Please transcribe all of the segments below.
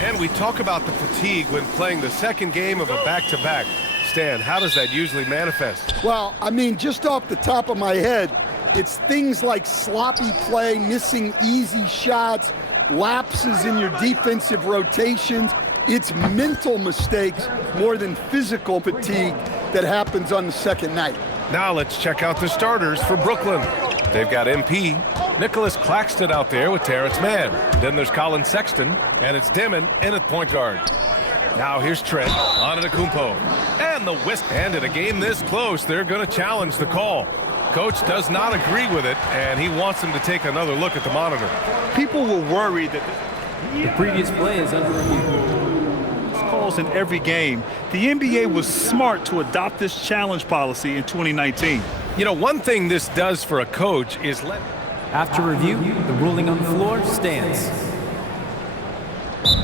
And we talk about the fatigue when playing the second game of a back-to-back. Stan, how does that usually manifest? Well, I mean, just off the top of my head, it's things like sloppy play, missing easy shots, lapses in your defensive rotations. It's mental mistakes more than physical fatigue that happens on the second night. Now let's check out the starters for Brooklyn. They've got MP, Nicholas Claxton out there with Terrence Mann. Then there's Colin Sexton, and it's Dimon in at point guard. Now here's Trent Antetokounmpo. And the whisk. And in a game this close, they're going to challenge the call. Coach does not agree with it, and he wants him to take another look at the monitor. People were worried that the previous play is under review. Calls in every game. The NBA was smart to adopt this challenge policy in 2019. You know, one thing this does for a coach is let... After review, the ruling on the floor stands.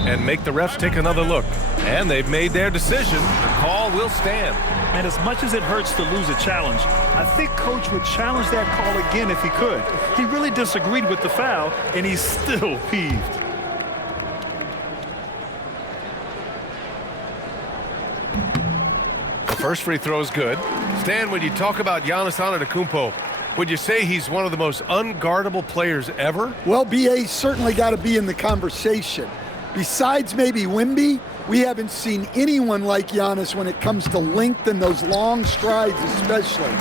And make the refs take another look. And they've made their decision. The call will stand. And as much as it hurts to lose a challenge, I think Coach would challenge that call again if he could. He really disagreed with the foul, and he's still peeved. The first free throw is good. Stan, when you talk about Giannis Antetokounmpo, would you say he's one of the most unguardable players ever? Well, BA's certainly got to be in the conversation. Besides maybe Wemby, we haven't seen anyone like Giannis when it comes to length and those long strides especially.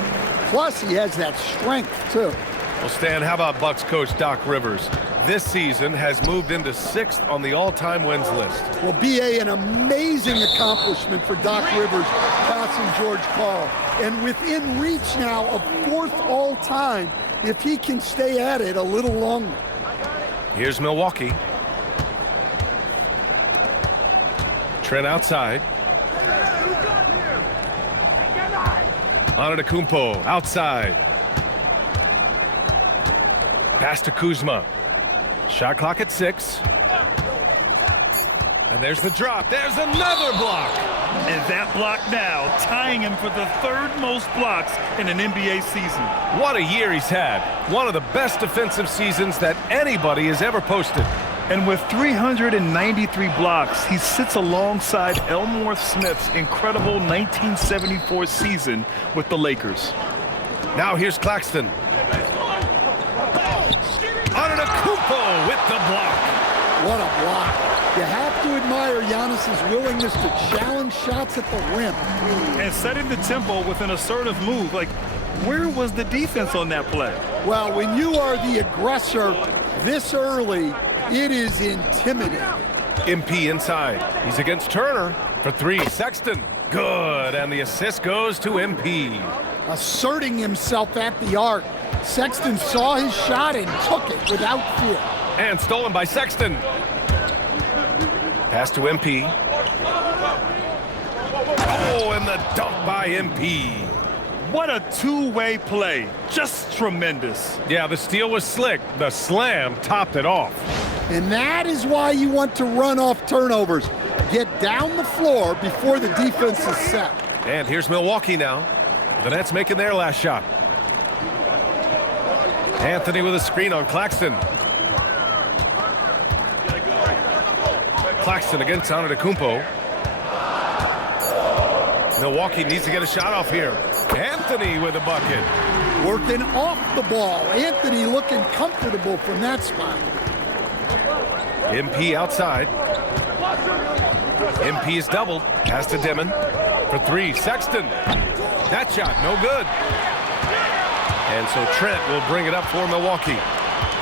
Plus, he has that strength, too. Well, Stan, how about Bucks coach Doc Rivers? This season has moved into 6th on the all-time wins list. Well, BA, an amazing accomplishment for Doc Rivers passing George Karl. And within reach now of 4th all-time if he can stay at it a little longer. Here's Milwaukee. Trent outside. Antetokounmpo outside. Pass to Kuzma. Shot clock at 6. And there's the drop. There's another block. And that block now tying him for the 3rd most blocks in an NBA season. What a year he's had. One of the best defensive seasons that anybody has ever posted. And with 393 blocks, he sits alongside Elmore Smith's incredible 1974 season with the Lakers. Now here's Claxton. Antetokounmpo with the block. What a block. You have to admire Giannis's willingness to challenge shots at the rim. And setting the tempo with an assertive move. Like, where was the defense on that play? Well, when you are the aggressor this early, it is intimidating. MP inside. He's against Turner for 3. Sexton. Good. And the assist goes to MP. Asserting himself at the arc. Sexton saw his shot and took it without fear. And stolen by Sexton. Pass to MP. Oh, and the dunk by MP. What a two-way play. Just tremendous. Yeah, the steal was slick. The slam topped it off. And that is why you want to run off turnovers. Get down the floor before the defense is set. And here's Milwaukee now. The Nets making their last shot. Anthony with a screen on Claxton. Claxton against Antetokounmpo. Milwaukee needs to get a shot off here. Anthony with a bucket. Working off the ball. Anthony looking comfortable from that spot. MP outside. MP is doubled. Pass to Dimon for 3. Sexton. That shot, no good. And so Trent will bring it up for Milwaukee.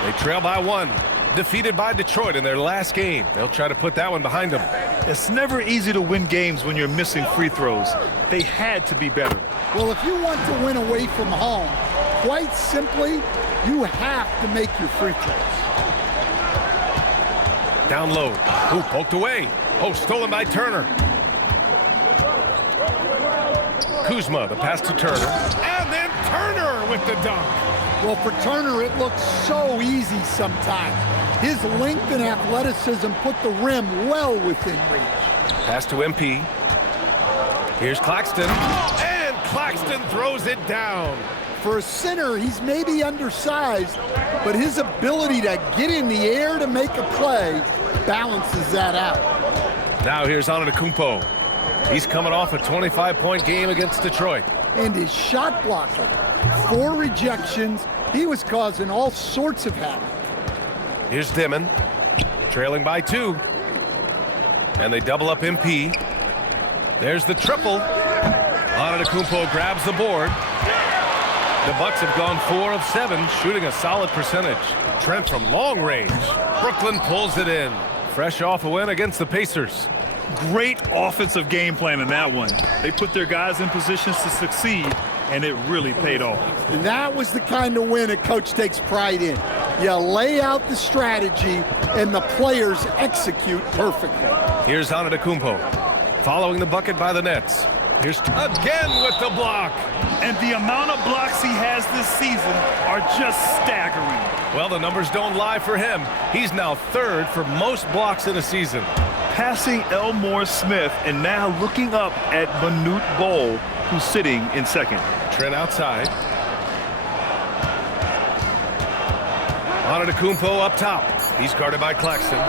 They trail by 1. Defeated by Detroit in their last game. They'll try to put that one behind them. It's never easy to win games when you're missing free throws. They had to be better. Well, if you want to win away from home, quite simply, you have to make your free throws. Down low. Ooh, poked away. Oh, stolen by Turner. Kuzma, the pass to Turner. And then Turner with the dunk. Well, for Turner, it looks so easy sometimes. His length and athleticism put the rim well within reach. Pass to MP. Here's Claxton. And Claxton throws it down. For a center, he's maybe undersized, but his ability to get in the air to make a play balances that out. Now here's Antetokounmpo. He's coming off a 25-point game against Detroit. And his shot blocker, 4 rejections, he was causing all sorts of havoc. Here's Dimon, trailing by 2. And they double up MP. There's the triple. Antetokounmpo grabs the board. The Bucks have gone 4 of 7, shooting a solid percentage. Trent from long range. Brooklyn pulls it in. Fresh off a win against the Pacers. Great offensive game plan in that one. They put their guys in positions to succeed, and it really paid off. And that was the kind of win a coach takes pride in. You lay out the strategy, and the players execute perfectly. Here's Antetokounmpo, following the bucket by the Nets. Here's again with the block. And the amount of blocks he has this season are just staggering. Well, the numbers don't lie for him. He's now 3rd for most blocks in a season. Passing Elmore Smith and now looking up at Manute Bol, who's sitting in 2nd. Trent outside. Antetokounmpo up top. He's guarded by Claxton.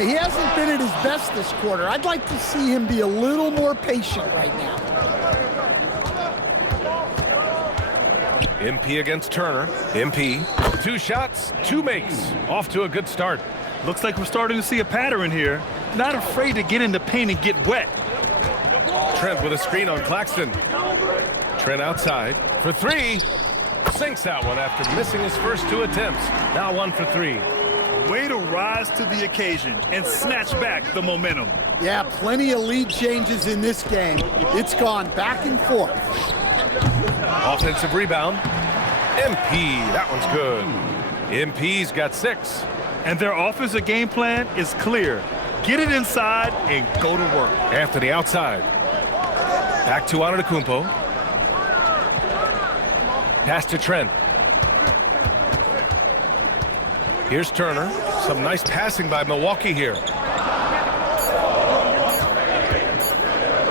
He hasn't been at his best this quarter. I'd like to see him be a little more patient right now. MP against Turner. MP, 2 shots, 2 makes. Off to a good start. Looks like we're starting to see a pattern here. Not afraid to get in the paint and get wet. Trent with a screen on Claxton. Trent outside for 3. Sinks that one after missing his first 2 attempts. Now 1 for 3. Way to rise to the occasion and snatch back the momentum. Yeah, plenty of lead changes in this game. It's gone back and forth. Offensive rebound. MP, that one's good. MP's got 6. And their offensive game plan is clear. Get it inside and go to work. Anthony outside. Back to Antetokounmpo. Pass to Trent. Here's Turner. Some nice passing by Milwaukee here.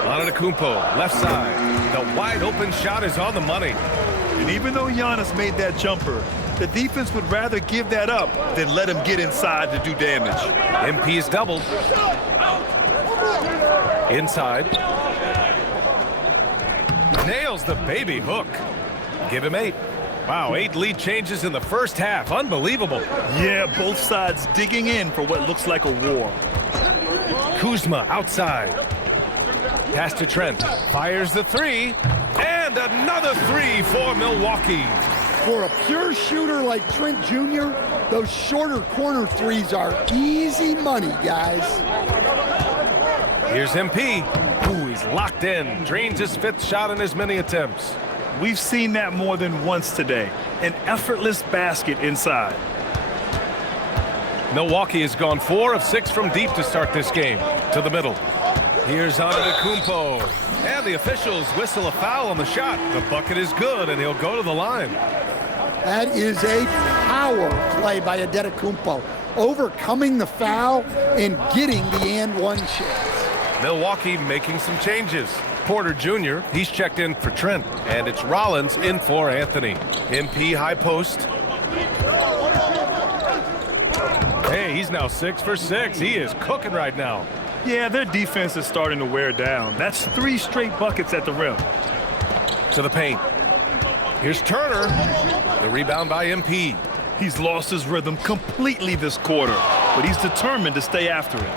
Antetokounmpo, left side. The wide open shot is on the money. And even though Giannis made that jumper, the defense would rather give that up than let him get inside to do damage. MP is doubled. Inside. Nails the baby hook. Give him 8. Wow, 8 lead changes in the first half. Unbelievable. Yeah, both sides digging in for what looks like a war. Kuzma outside. Pass to Trent. Fires the 3. And another 3 for Milwaukee. For a pure shooter like Trent Jr., those shorter corner threes are easy money, guys. Here's MP. Ooh, he's locked in. Drains his 5th shot in as many attempts. We've seen that more than once today. An effortless basket inside. Milwaukee has gone 4 of 6 from deep to start this game. To the middle. Here's Antetokounmpo. And the officials whistle a foul on the shot. The bucket is good, and he'll go to the line. That is a power play by Antetokounmpo, overcoming the foul and getting the and one chance. Milwaukee making some changes. Porter Jr., he's checked in for Trent, and it's Rollins in for Anthony. MP high post. Hey, he's now 6 for 6. He is cooking right now. Yeah, their defense is starting to wear down. That's 3 straight buckets at the rim. To the paint. Here's Turner. The rebound by MP. He's lost his rhythm completely this quarter, but he's determined to stay after it.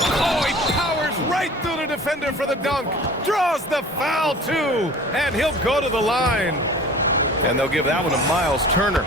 Oh, he powers right through the defender for the dunk. Draws the foul, too. And he'll go to the line. And they'll give that one to Miles Turner.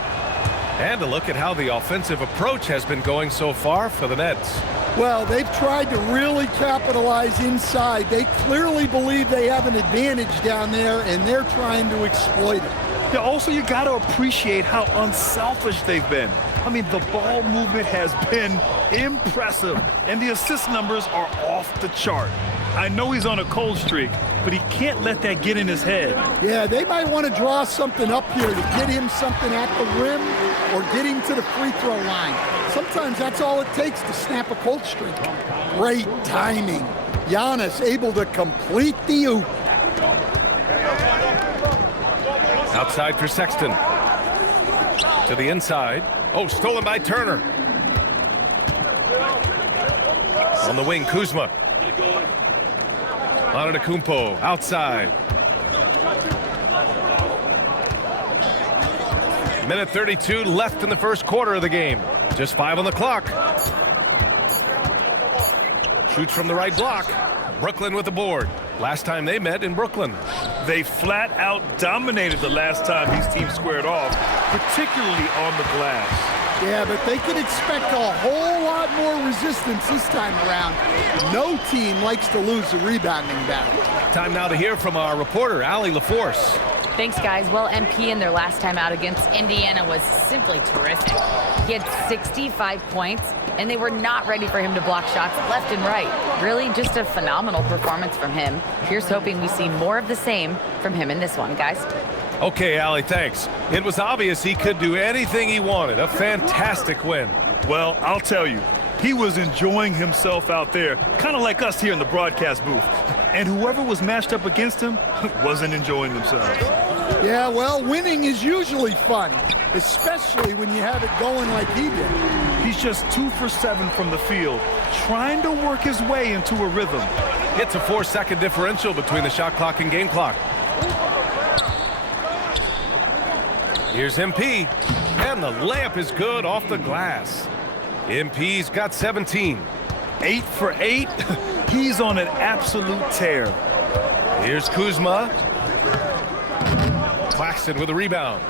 And a look at how the offensive approach has been going so far for the Nets. Well, they've tried to really capitalize inside. They clearly believe they have an advantage down there, and they're trying to exploit it. Yeah, also, you got to appreciate how unselfish they've been. I mean, the ball movement has been impressive, and the assist numbers are off the chart. I know he's on a cold streak, but he can't let that get in his head. Yeah, they might want to draw something up here to get him something at the rim or get him to the free throw line. Sometimes that's all it takes to snap a cold streak. Great timing. Giannis able to complete the oop. Outside for Sexton. To the inside. Oh, stolen by Turner. On the wing, Kuzma. Antetokounmpo outside. Minute 32 left in the first quarter of the game. Just 5 on the clock. Shoots from the right block. Brooklyn with the board. Last time they met in Brooklyn. They flat out dominated the last time these teams squared off, particularly on the glass. Yeah, but they can expect a whole lot more resistance this time around. No team likes to lose a rebounding battle. Time now to hear from our reporter, Allie LaForce. Thanks, guys. Well, MP in their last time out against Indiana was simply terrific. He had 65 points, and they were not ready for him to block shots left and right. Really just a phenomenal performance from him. Here's hoping we see more of the same from him in this one, guys. Okay, Allie, thanks. It was obvious he could do anything he wanted. A fantastic win. Well, I'll tell you, he was enjoying himself out there, kind of like us here in the broadcast booth. And whoever was matched up against him wasn't enjoying themselves. Yeah, well, winning is usually fun, especially when you have it going like he did. He's just 2 for 7 from the field, trying to work his way into a rhythm. It's a 4-second differential between the shot clock and game clock. Here's MP, and the layup is good off the glass. MP's got 17. 8 for 8. He's on an absolute tear. Here's Kuzma. Claxton with a rebound.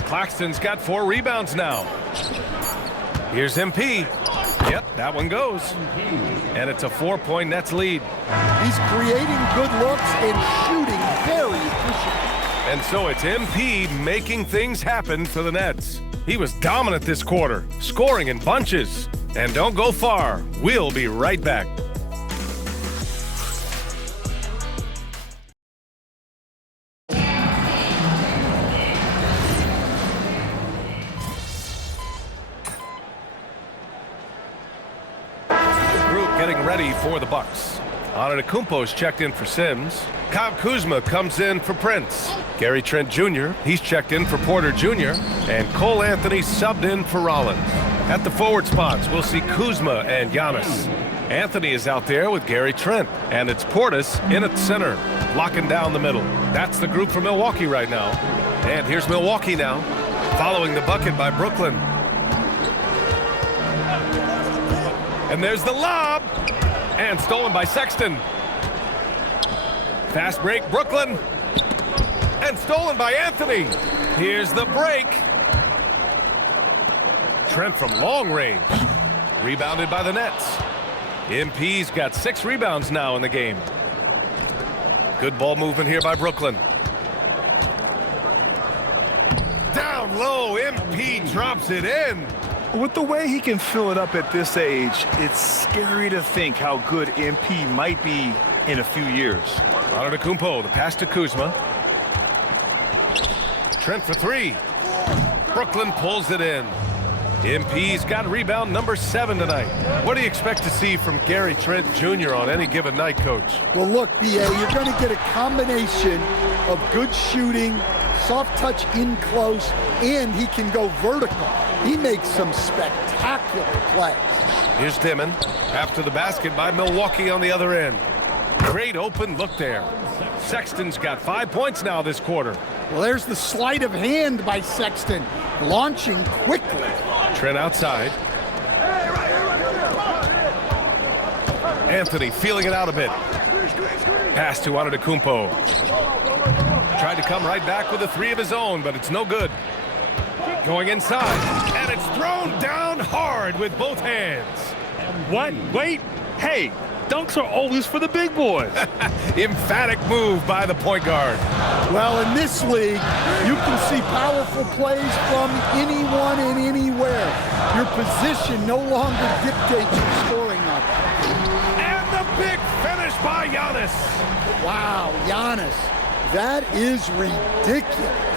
Claxton's got 4 rebounds now. Here's MP. Yep, that one goes. And it's a 4-point Nets lead. He's creating good looks and shooting very efficient. And so it's MP making things happen for the Nets. He was dominant this quarter, scoring in bunches. And don't go far. We'll be right back. The group getting ready for the Bucks. Antetokounmpo's checked in for Sims. Kyle Kuzma comes in for Prince. Gary Trent Jr., he's checked in for Porter Jr. And Cole Anthony subbed in for Rollins. At the forward spots, we'll see Kuzma and Giannis. Anthony is out there with Gary Trent. And it's Portis in at center, locking down the middle. That's the group for Milwaukee right now. And here's Milwaukee now, following the bucket by Brooklyn. And there's the lob. And stolen by Sexton. Fast break, Brooklyn. And stolen by Anthony. Here's the break. Trent from long range. Rebounded by the Nets. MP's got 6 rebounds now in the game. Good ball movement here by Brooklyn. Down low, MP drops it in. With the way he can fill it up at this age, it's scary to think how good MP might be in a few years. Antetokounmpo, the pass to Kuzma. Trent for 3. Brooklyn pulls it in. MP's got rebound number 7 tonight. What do you expect to see from Gary Trent Jr. on any given night, Coach? Well, look, BA, you're going to get a combination of good shooting, soft touch in close, and he can go vertical. He makes some spectacular plays. Here's Dimon. After the basket by Milwaukee on the other end. Great open look there. Sexton's got 5 points now this quarter. Well, there's the sleight of hand by Sexton, launching quickly. Trent outside. Anthony feeling it out a bit. Pass to Antetokounmpo. Tried to come right back with a 3 of his own, but it's no good. Going inside, and it's thrown down hard with both hands. What? Wait. Hey, dunks are always for the big boys. Emphatic move by the point guard. Well, in this league, you can see powerful plays from anyone and anywhere. Your position no longer dictates your scoring output. And the big finish by Giannis. Wow, Giannis, that is ridiculous.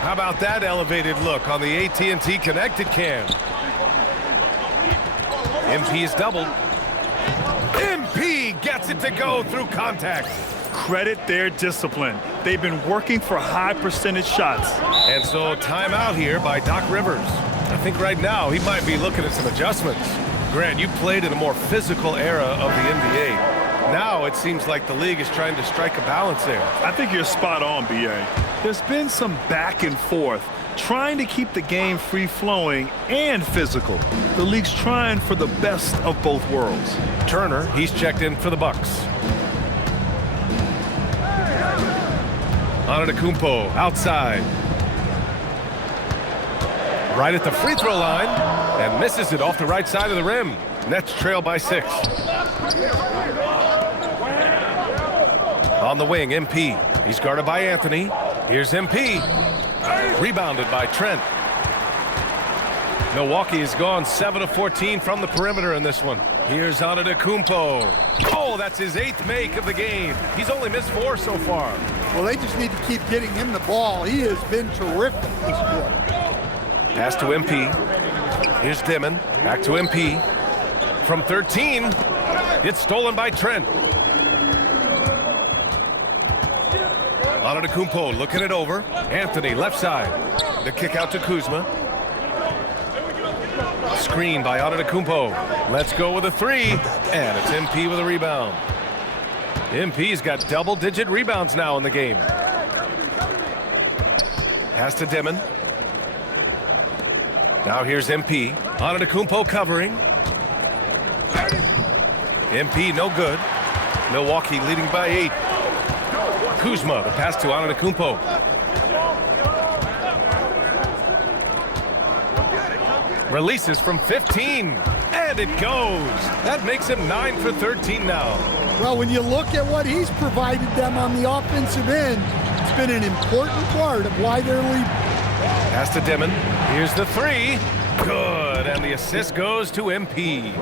How about that elevated look on the AT&T Connected Cam? MP is doubled. MP gets it to go through contact. Credit their discipline. They've been working for high percentage shots. And so timeout here by Doc Rivers. I think right now he might be looking at some adjustments. Grant, you played in a more physical era of the NBA. Now it seems like the league is trying to strike a balance there. I think you're spot on, BA. There's been some back and forth, trying to keep the game free-flowing and physical. The league's trying for the best of both worlds. Turner, he's checked in for the Bucks. Antetokounmpo outside. Right at the free throw line and misses it off the right side of the rim. Nets trail by 6. On the wing, MP. He's guarded by Anthony. Here's MP. Rebounded by Trent. Milwaukee has gone 7 of 14 from the perimeter in this one. Here's Antetokounmpo. Oh, that's his 8th make of the game. He's only missed 4 so far. Well, they just need to keep getting him the ball. He has been terrific this quarter. Pass to MP. Here's Dimon. Back to MP. From 13. It's stolen by Trent. Antetokounmpo looking it over. Anthony left side. The kick out to Kuzma. Screen by Antetokounmpo. Let's go with a 3. And it's MP with a rebound. MP's got double-digit rebounds now in the game. Pass to Dimon. Now here's MP. Antetokounmpo covering. MP no good. Milwaukee leading by 8. Kuzma, the pass to Antetokounmpo. Releases from 15, and it goes. That makes him 9 for 13 now. Well, when you look at what he's provided them on the offensive end, it's been an important part of why they're leading. Pass to Dimon. Here's the 3. Good, and the assist goes to MP.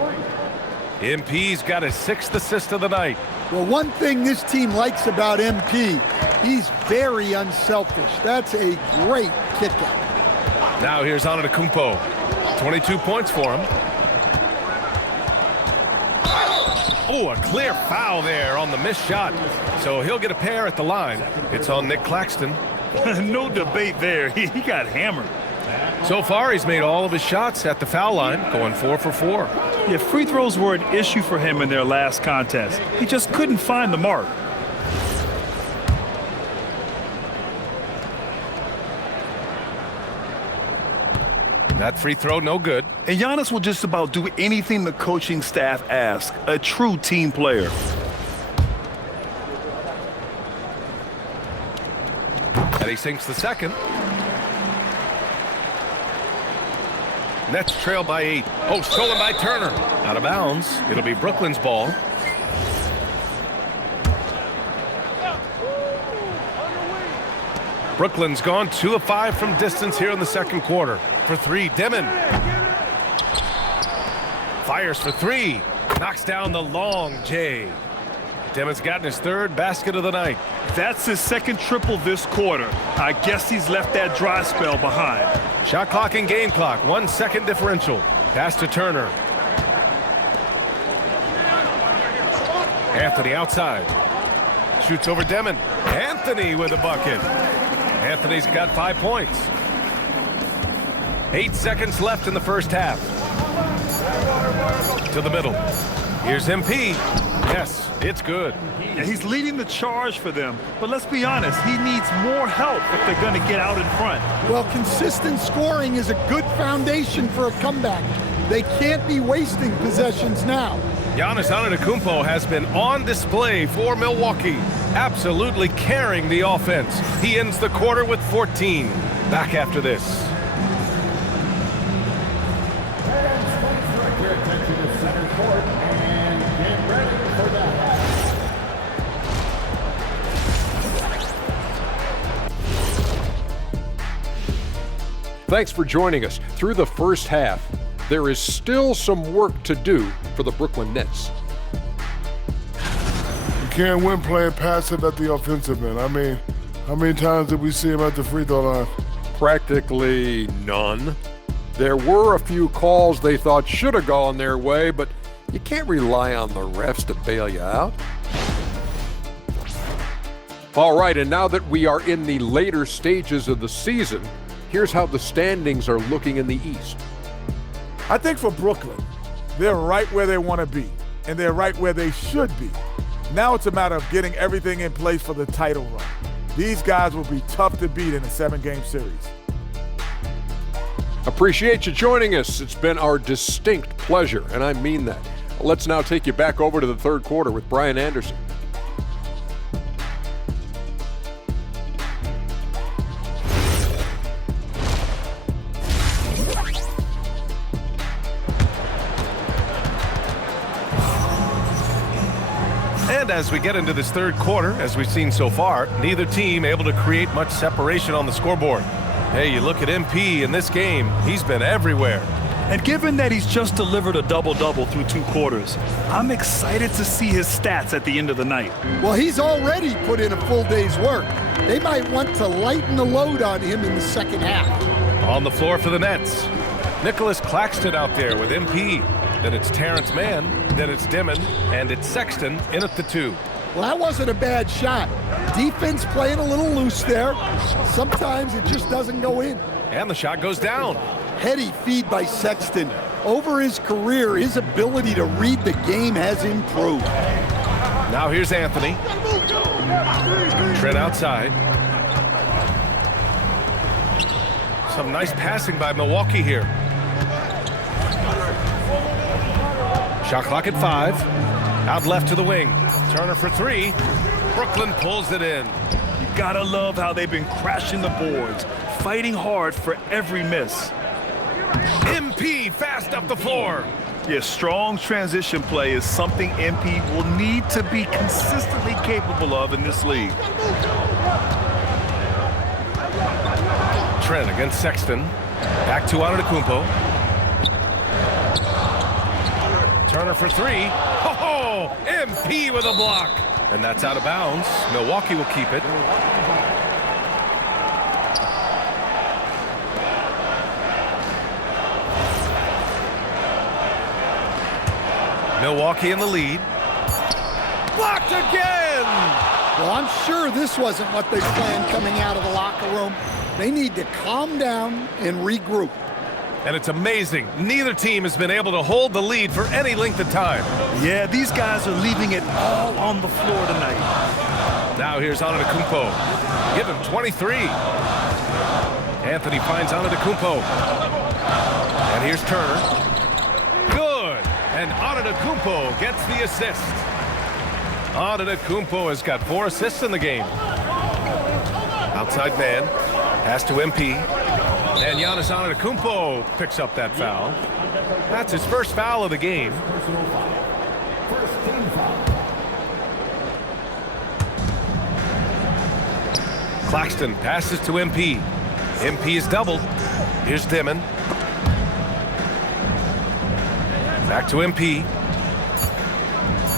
MP's got his 6th assist of the night. Well, one thing this team likes about MP, he's very unselfish. That's a great kick-out. Now here's Antetokounmpo. 22 points for him. Oh, a clear foul there on the missed shot. So he'll get a pair at the line. It's on Nick Claxton. No debate there. He got hammered. So far, he's made all of his shots at the foul line, going 4 for 4. Yeah, free throws were an issue for him in their last contest. He just couldn't find the mark. That free throw, no good. And Giannis will just about do anything the coaching staff asks. A true team player. And he sinks the second. Nets trail by 8. Oh, stolen by Turner. Out of bounds. It'll be Brooklyn's ball. Brooklyn's gone 2 of 5 from distance here in the second quarter. For 3, Dimon. Fires for 3. Knocks down the long J. Dimon's gotten his 3rd basket of the night. That's his 2nd triple this quarter. I guess he's left that dry spell behind. Shot clock and game clock. 1 second differential. Pass to Turner. Anthony outside. Shoots over Dimon. Anthony with a bucket. Anthony's got 5 points. 8 seconds left in the first half. To the middle. Here's MP. Yes, it's good. Yeah, he's leading the charge for them. But let's be honest, he needs more help if they're going to get out in front. Well, consistent scoring is a good foundation for a comeback. They can't be wasting possessions now. Giannis Antetokounmpo has been on display for Milwaukee, absolutely carrying the offense. He ends the quarter with 14. Back after this. Thanks for joining us. Through the first half, there is still some work to do for the Brooklyn Nets. You can't win playing passive at the offensive end. I mean, how many times did we see him at the free throw line? Practically none. There were a few calls they thought should have gone their way, but you can't rely on the refs to bail you out. All right, and now that we are in the later stages of the season, here's how the standings are looking in the East. I think for Brooklyn, they're right where they want to be, and they're right where they should be. Now it's a matter of getting everything in place for the title run. These guys will be tough to beat in a 7-game series. Appreciate you joining us. It's been our distinct pleasure, and I mean that. Let's now take you back over to the third quarter with Brian Anderson. And as we get into this third quarter, as we've seen so far, neither team able to create much separation on the scoreboard. Hey, you look at MP in this game, he's been everywhere. And given that he's just delivered a double-double through 2 quarters, I'm excited to see his stats at the end of the night. Well, he's already put in a full day's work. They might want to lighten the load on him in the second half. On the floor for the Nets, Nicholas Claxton out there with MP. Then it's Terrence Mann, then it's Dimon, and it's Sexton in at the 2. Well, that wasn't a bad shot. Defense playing a little loose there. Sometimes it just doesn't go in. And the shot goes down. Heady feed by Sexton. Over his career, his ability to read the game has improved. Now here's Anthony. Trent outside. Some nice passing by Milwaukee here. Shot clock at 5. Out left to the wing. Turner for 3. Brooklyn pulls it in. You gotta love how they've been crashing the boards, fighting hard for every miss. MP fast up the floor. Yeah, strong transition play is something MP will need to be consistently capable of in this league. Trent against Sexton. Back to Antetokounmpo. Turner for 3. Oh, MP with a block. And that's out of bounds. Milwaukee will keep it. Milwaukee in the lead. Blocked again! Well, I'm sure this wasn't what they planned coming out of the locker room. They need to calm down and regroup. And it's amazing. Neither team has been able to hold the lead for any length of time. Yeah, these guys are leaving it all on the floor tonight. Now here's Antetokounmpo. Give him 23. Anthony finds Antetokounmpo. And here's Turner. Good. And Antetokounmpo gets the assist. Antetokounmpo has got 4 assists in the game. Outside man. Pass to MP. And Giannis Antetokounmpo picks up that foul. That's his first foul of the game. Claxton passes to MP. MP is doubled. Here's Dimon. Back to MP.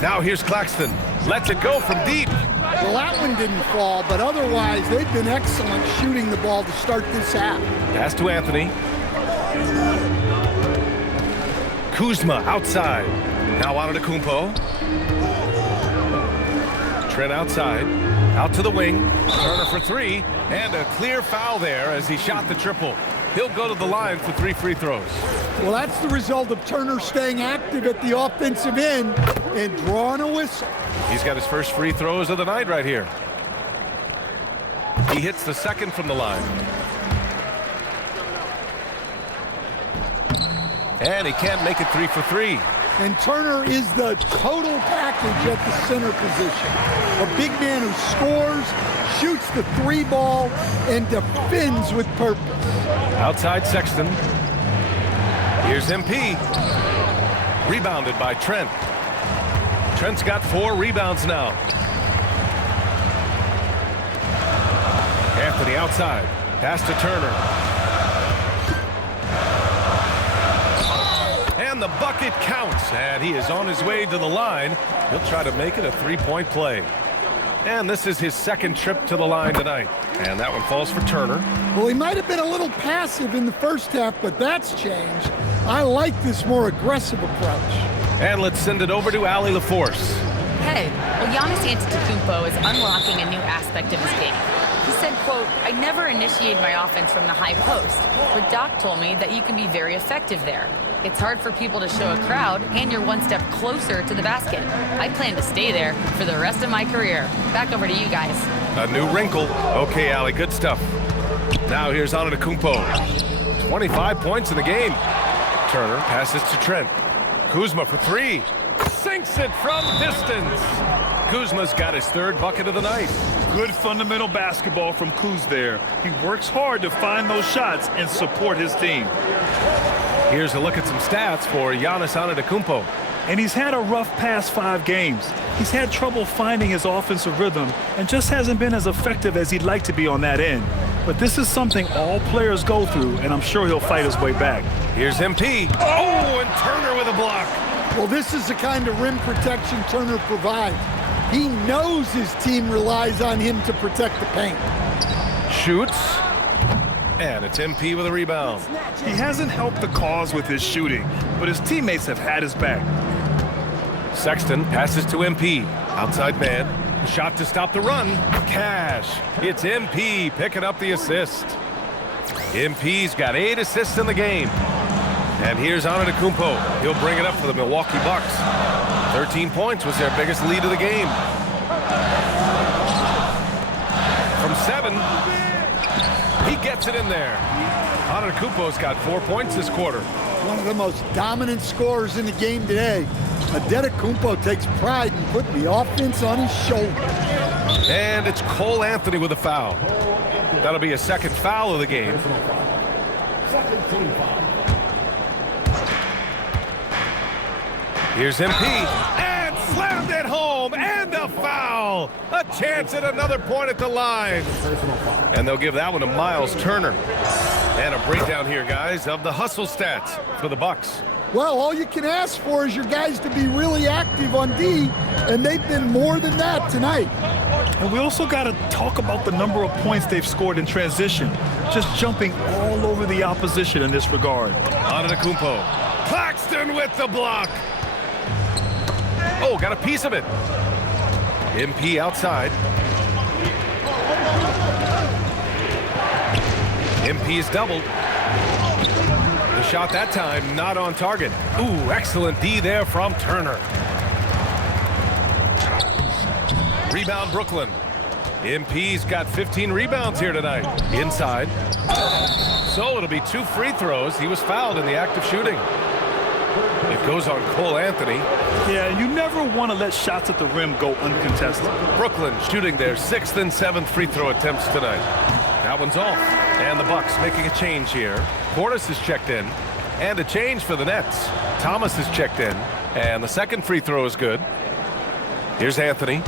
Now here's Claxton. Lets it go from deep. Well, that one didn't fall, but otherwise they've been excellent shooting the ball to start this half. Pass to Anthony. Kuzma outside. Now Antetokounmpo. Trent outside. Out to the wing. Turner for 3. And a clear foul there as he shot the triple. He'll go to the line for 3 free throws. Well, that's the result of Turner staying active at the offensive end and drawing a whistle. He's got his first free throws of the night right here. He hits the second from the line. And he can't make it 3 for 3. And Turner is the total package at the center position. A big man who scores, shoots the 3 ball, and defends with purpose. Outside Sexton. Here's MP. Rebounded by Trent. Trent's got 4 rebounds now. Anthony outside. Pass to Turner. And the bucket counts, and he is on his way to the line. He'll try to make it a three-point play. And this is his second trip to the line tonight. And that one falls for Turner. Well, he might have been a little passive in the first half, but that's changed. I like this more aggressive approach. And let's send it over to Allie LaForce. Hey, well, Giannis Antetokounmpo is unlocking a new aspect of his game. He said, quote, "I never initiate my offense from the high post, but Doc told me that you can be very effective there. It's hard for people to show a crowd, and you're one step closer to the basket. I plan to stay there for the rest of my career." Back over to you guys. A new wrinkle. Okay, Allie, good stuff. Now here's Antetokounmpo. 25 points in the game. Turner passes to Trent. Kuzma for three. Sinks it from distance. Kuzma's got his third bucket of the night. Good fundamental basketball from Kuz there. He works hard to find those shots and support his team. Here's a look at some stats for Giannis Antetokounmpo. And he's had a rough past 5 games. He's had trouble finding his offensive rhythm and just hasn't been as effective as he'd like to be on that end. But this is something all players go through, and I'm sure he'll fight his way back. Here's MP. Oh, and Turner with a block. Well, this is the kind of rim protection Turner provides. He knows his team relies on him to protect the paint. Shoots. And it's MP with a rebound. He hasn't helped the cause with his shooting, but his teammates have had his back. Sexton passes to MP. Outside man. Shot to stop the run. Cash. It's MP picking up the assist. MP's got 8 assists in the game. And here's Antetokounmpo. He'll bring it up for the Milwaukee Bucks. 13 points was their biggest lead of the game. From 7, he gets it in there. Antetokounmpo's got 4 points this quarter. One of the most dominant scorers in the game today. Antetokounmpo takes pride in putting the offense on his shoulder. And it's Cole Anthony with a foul. That'll be a second foul of the game. Here's MP, and slammed it home, and a foul. A chance at another point at the line. And they'll give that one to Miles Turner. And a breakdown here, guys, of the hustle stats for the Bucks. Well, all you can ask for is your guys to be really active on D, and they've been more than that tonight. And we also got to talk about the number of points they've scored in transition, just jumping all over the opposition in this regard. Antetokounmpo. Claxton with the block. Oh, got a piece of it. MP outside. MP's doubled. The shot that time not on target. Ooh, excellent D there from Turner. Rebound Brooklyn. MP's got 15 rebounds here tonight. Inside. So it'll be 2 free throws. He was fouled in the act of shooting. It goes on Cole Anthony. Yeah, you never want to let shots at the rim go uncontested. Brooklyn shooting their 6th and 7th free throw attempts tonight. That one's off. And the Bucks making a change here. Portis is checked in. And a change for the Nets. Thomas is checked in. And the second free throw is good. Here's Anthony.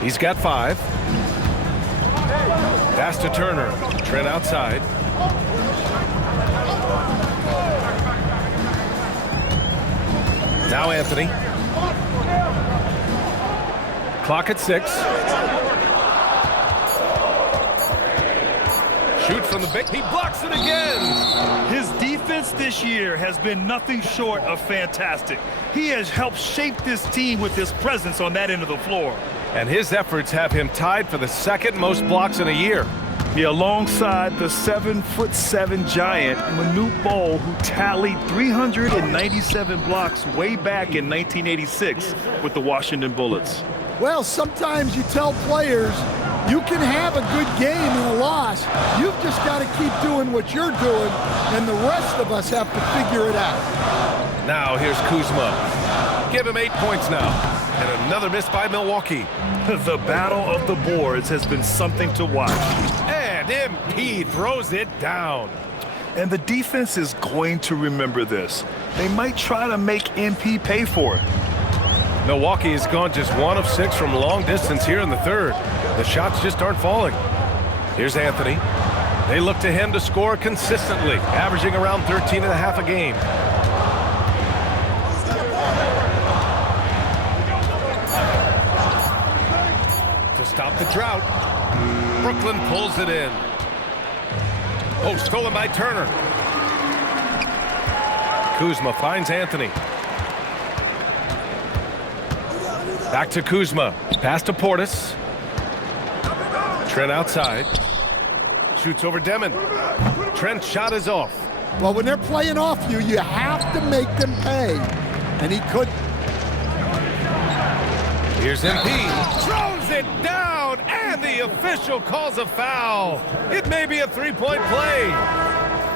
He's got 5. Pass to Turner. Trent outside. Now Anthony. Clock at 6. Shoot from the big. He blocks it again. His defense this year has been nothing short of fantastic. He has helped shape this team with his presence on that end of the floor. And his efforts have him tied for the 2nd most blocks in a year. Yeah, alongside the 7'7" giant, Manute Bol, who tallied 397 blocks way back in 1986 with the Washington Bullets. Well, sometimes you tell players you can have a good game and a loss. You've just got to keep doing what you're doing, and the rest of us have to figure it out. Now here's Kuzma. Give him 8 points now. And another miss by Milwaukee. The battle of the boards has been something to watch. And MP throws it down. And the defense is going to remember this. They might try to make MP pay for it. Milwaukee has gone just 1 of 6 from long distance here in the 3rd. The shots just aren't falling. Here's Anthony. They look to him to score consistently, averaging around 13.5 a game. stop the drought. Brooklyn pulls it in. Oh, stolen by Turner. Kuzma finds Anthony. Back to Kuzma. Pass to Portis. Trent outside. Shoots over Demon. Trent's shot is off. Well, when they're playing off you, you have to make them pay. And he could. Here's MP. Throws it down, and the official calls a foul. It may be a three-point play.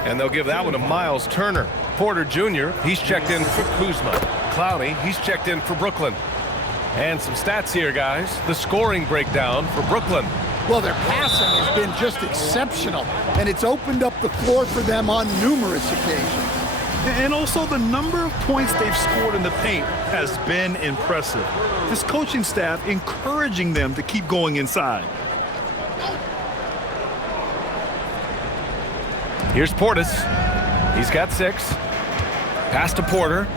And they'll give that one to Miles Turner. Porter Jr., he's checked in for Kuzma. Clowney, he's checked in for Brooklyn. And some stats here, guys. The scoring breakdown for Brooklyn. Well, their passing has been just exceptional, and it's opened up the floor for them on numerous occasions. And also the number of points they've scored in the paint has been impressive. This coaching staff encouraging them to keep going inside. Here's Portis. He's got 6. Pass to Porter.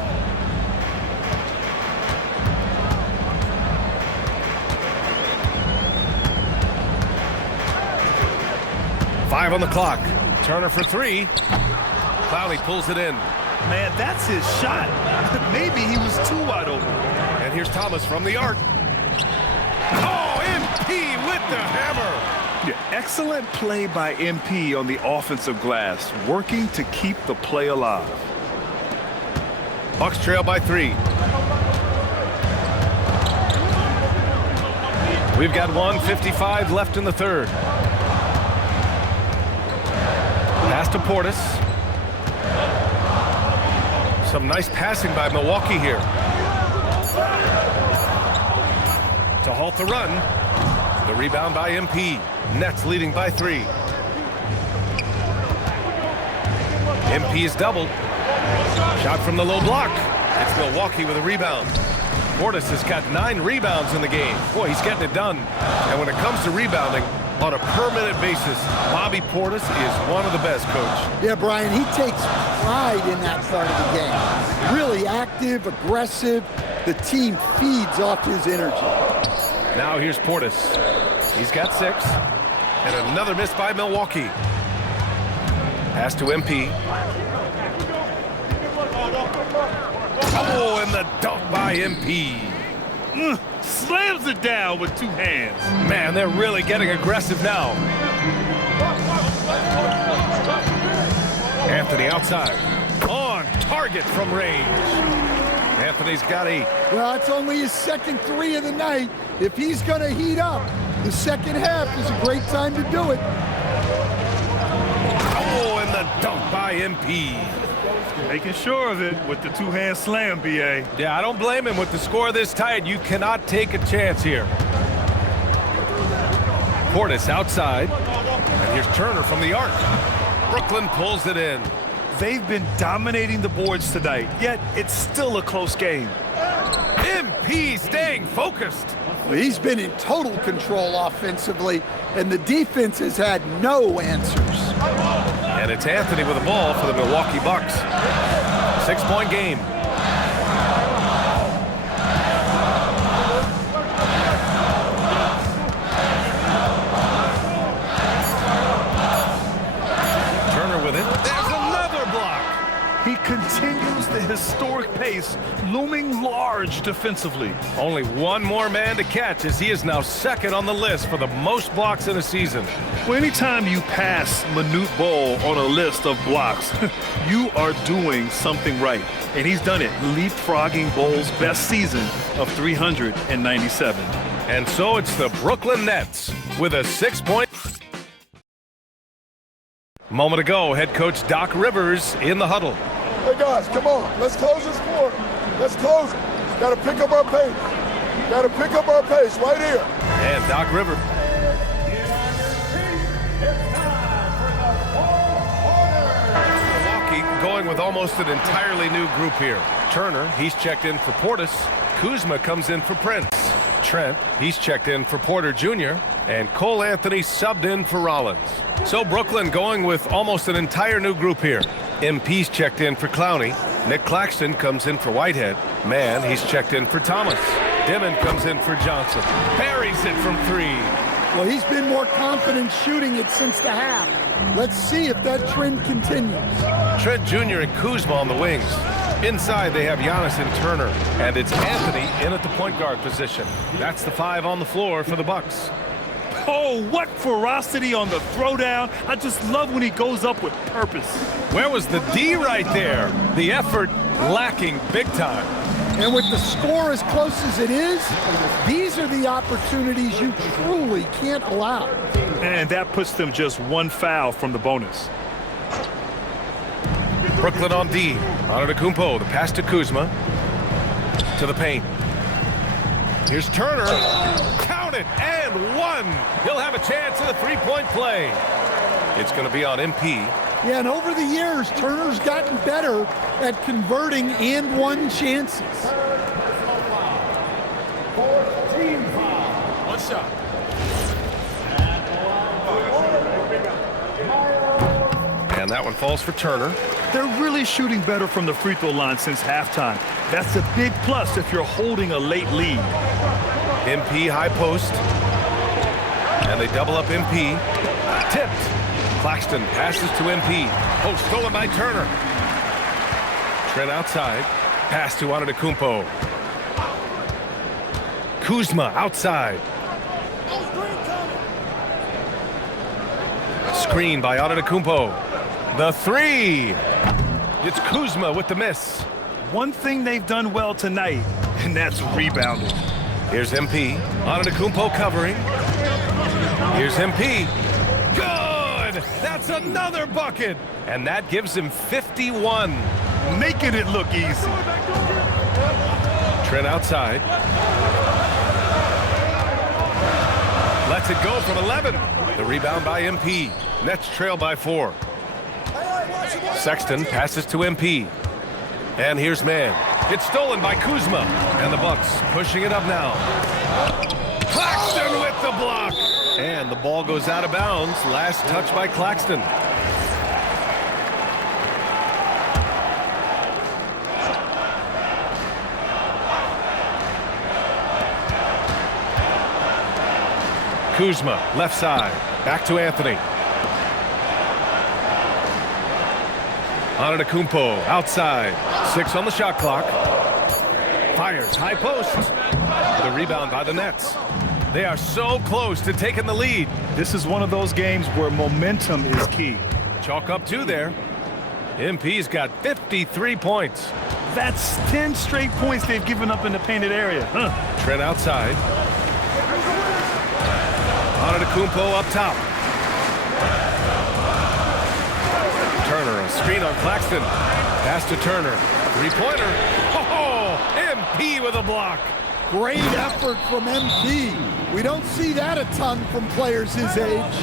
Five on the clock. Turner for 3. Clowney pulls it in. Man, that's his shot. Maybe he was too wide open. And here's Thomas from the arc. Oh, MP with the hammer. Yeah, excellent play by MP on the offensive glass, working to keep the play alive. Bucks trail by 3. We've got 1:55 left in the third. Pass to Portis. Some nice passing by Milwaukee here. To halt the run. The rebound by MP. Nets leading by 3. MP is doubled. Shot from the low block. It's Milwaukee with a rebound. Portis has got 9 rebounds in the game. Boy, he's getting it done. And when it comes to rebounding, on a per-minute basis, Bobby Portis is one of the best, Coach. Yeah, Brian, he takes pride in that part of the game. Really active, aggressive. The team feeds off his energy. Now here's Portis. He's got 6. And another miss by Milwaukee. Pass to MP. Oh, and the dunk by MP. Slams it down with 2 hands. Man, they're really getting aggressive now. Anthony outside. On target from range. Anthony's got 8. Well, it's only his second 3 of the night. If he's going to heat up, the second half is a great time to do it. Oh, and the dunk by MP. Making sure of it with the 2-hand slam, BA. Yeah, I don't blame him with the score this tight. You cannot take a chance here. Portis outside. And here's Turner from the arc. Brooklyn pulls it in. They've been dominating the boards tonight, yet it's still a close game. MP staying focused. He's been in total control offensively, and the defense has had no answers. And it's Anthony with the ball for the Milwaukee Bucks. 6-point game. Turner with it. There's another block. He continues the historic pace, looming large defensively. Only one more man to catch as he is now second on the list for the most blocks in a season. Well, anytime you pass Manute Bol on a list of blocks, you are doing something right. And he's done it, leapfrogging Bol's best season of 397. And so it's the Brooklyn Nets with a 6-point. Moment ago, head coach Doc Rivers in the huddle. Hey guys, come on. Let's close this quarter. Let's close it. Got to pick up our pace. Got to pick up our pace right here. And Doc Rivers. Milwaukee going with almost an entirely new group here. Turner, he's checked in for Portis. Kuzma comes in for Prince. Trent, he's checked in for Porter Jr. And Cole Anthony subbed in for Rollins. So Brooklyn going with almost an entire new group here. MP's checked in for Clowney. Nick Claxton comes in for Whitehead. Mann, he's checked in for Thomas. Dimon comes in for Johnson. Buries it from 3. Well, he's been more confident shooting it since the half. Let's see if that trend continues. Trent Jr. and Kuzma on the wings. Inside, they have Giannis and Turner, and it's Anthony in at the point guard position. That's the 5 on the floor for the Bucks. Oh, what ferocity on the throwdown. I just love when he goes up with purpose. Where was the D right there? The effort lacking big time. And with the score as close as it is, these are the opportunities you truly can't allow. And that puts them just 1 foul from the bonus. Brooklyn on D. Antetokounmpo, the pass to Kuzma. To the paint. Here's Turner. Count it, and 1. He'll have a chance at a 3-point play. It's going to be on MP. Yeah, and over the years, Turner's gotten better at converting and 1 chances. One shot. And that one falls for Turner. They're really shooting better from the free throw line since halftime. That's a big plus if you're holding a late lead. MP high post. And they double up MP. Tipped. Claxton passes to MP. Oh, stolen by Turner. Trent outside. Pass to Antetokounmpo. Kuzma outside. Screen by Antetokounmpo. The 3. It's Kuzma with the miss. One thing they've done well tonight, and that's rebounding. Here's MP. Antetokounmpo covering. Here's MP. Good! That's another bucket! And that gives him 51. Making it look easy. Trent outside. Lets it go from 11. The rebound by MP. Nets trail by 4. Sexton passes to MP. And here's Mann. It's stolen by Kuzma. And the Bucks pushing it up now. Claxton with the block. And the ball goes out of bounds. Last touch by Claxton. Kuzma, left side. Back to Anthony. Antetokounmpo, outside. 6 on the shot clock. Fires, high post. The rebound by the Nets. They are so close to taking the lead. This is one of those games where momentum is key. Chalk up 2 there. MP's got 53 points. That's 10 straight points they've given up in the painted area. Trent outside. Antetokounmpo up top. Turner, a screen on Claxton. Pass to Turner. 3-pointer. Oh, MP with a block. Great effort from MP. We don't see that a ton from players his age.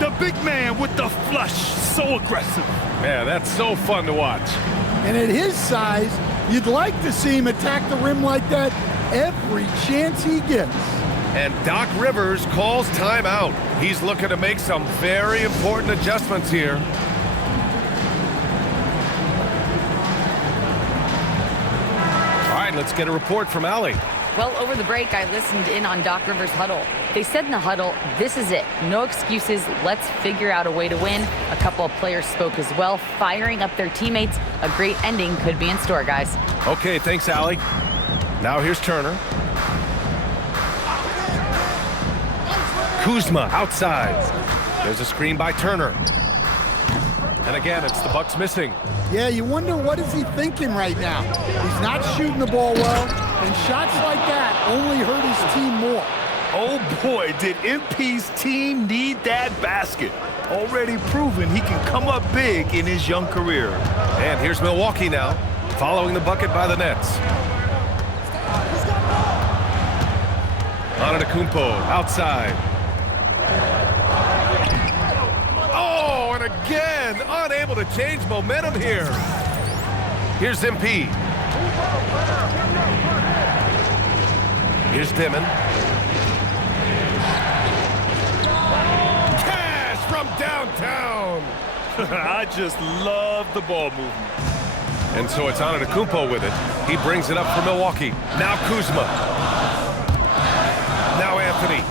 The big man with the flush, so aggressive. Yeah, that's so fun to watch. And at his size, you'd like to see him attack the rim like that every chance he gets. And Doc Rivers calls timeout. He's looking to make some very important adjustments here. All right, let's get a report from Allie. Well, over the break, I listened in on Doc Rivers' huddle. They said in the huddle, this is it. No excuses. Let's figure out a way to win. A couple of players spoke as well, firing up their teammates. A great ending could be in store, guys. Okay, thanks, Allie. Now here's Turner. Kuzma outside. There's a screen by Turner. And again, it's the Bucks missing. Yeah, you wonder what is he thinking right now. He's not shooting the ball well, and shots like that only hurt his team more. Oh boy, did MP's team need that basket. Already proven he can come up big in his young career. And here's Milwaukee now, following the bucket by the Nets. Antetokounmpo outside. Oh, and again, unable to change momentum here. Here's MP. Here's Dimon. Cash from downtown. I just love the ball movement. And so it's Antetokounmpo with it. He brings it up for Milwaukee. Now Kuzma. Anthony.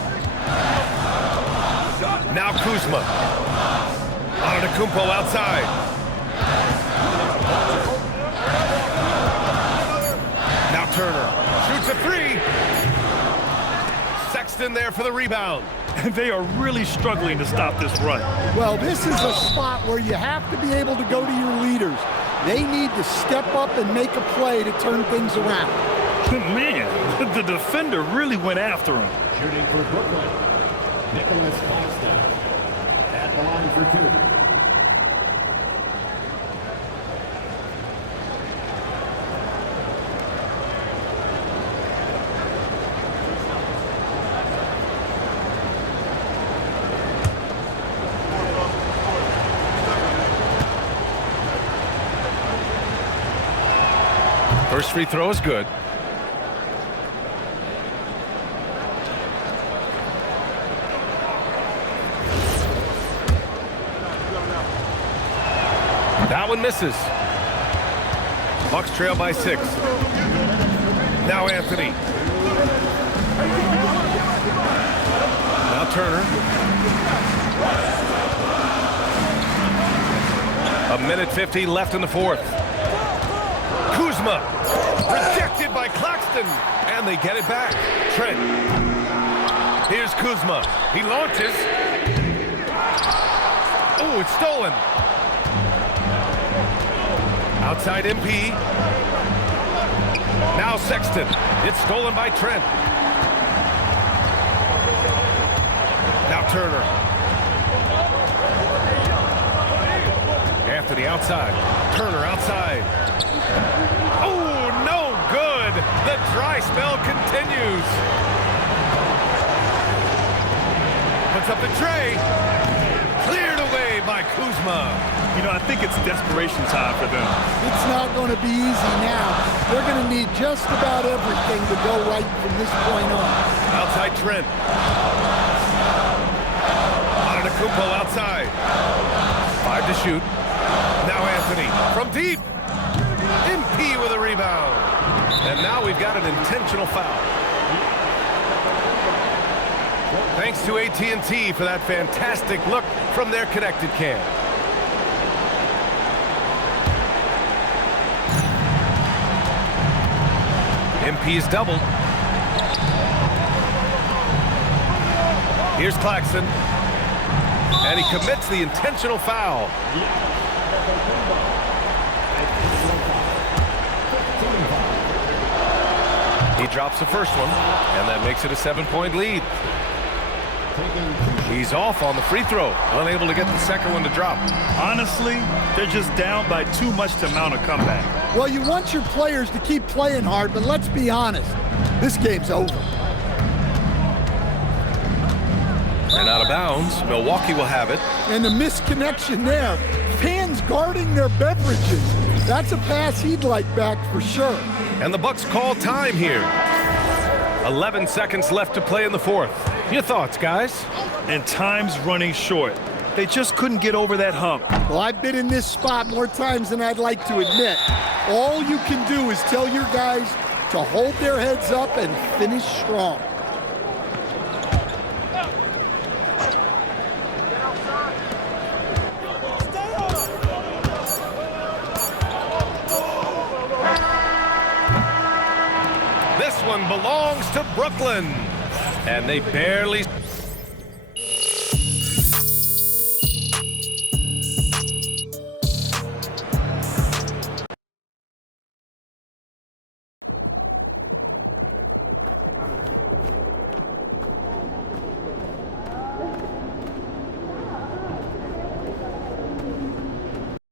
Now Kuzma. Antetokounmpo outside. Now Turner shoots a three. Sexton there for the rebound. And they are really struggling to stop this run. Well, this is a spot where you have to be able to go to your leaders. They need to step up and make a play to turn things around. Man, the defender really went after him. Shooting for Brooklyn, Nicholas Claxton at the line for two. First free throw is good. That one misses. Bucks trail by 6. Now Anthony. Now Turner. A minute 50 left in the fourth. Kuzma. Rejected by Claxton. And they get it back. Trent. Here's Kuzma. He launches. Oh, it's stolen. Outside MP. Now Sexton. It's stolen by Trent. Now Turner. Anthony outside. Turner outside. Oh, no good. The dry spell continues. Puts up the tray. Cleared away by Kuzma. You know, I think it's desperation time for them. It's not going to be easy now. They're going to need just about everything to go right from this point on. Outside Trent. Antetokounmpo outside. 5 to shoot. Now Anthony from deep. MP with a rebound. And now we've got an intentional foul. Thanks to AT&T for that fantastic look from their connected cam. MP is doubled. Here's Claxton. And he commits the intentional foul. He drops the first one, and that makes it a 7-point lead. He's off on the free throw, unable to get the second one to drop. Honestly, they're just down by too much to mount a comeback. Well, you want your players to keep playing hard, but let's be honest, this game's over. And out of bounds, Milwaukee will have it. And the misconnection there, fans guarding their beverages. That's a pass he'd like back for sure. And the Bucks call time here. 11 seconds left to play in the fourth. Your thoughts, guys? And time's running short. They just couldn't get over that hump. Well, I've been in this spot more times than I'd like to admit. All you can do is tell your guys to hold their heads up and finish strong. This one belongs to Brooklyn. And they barely...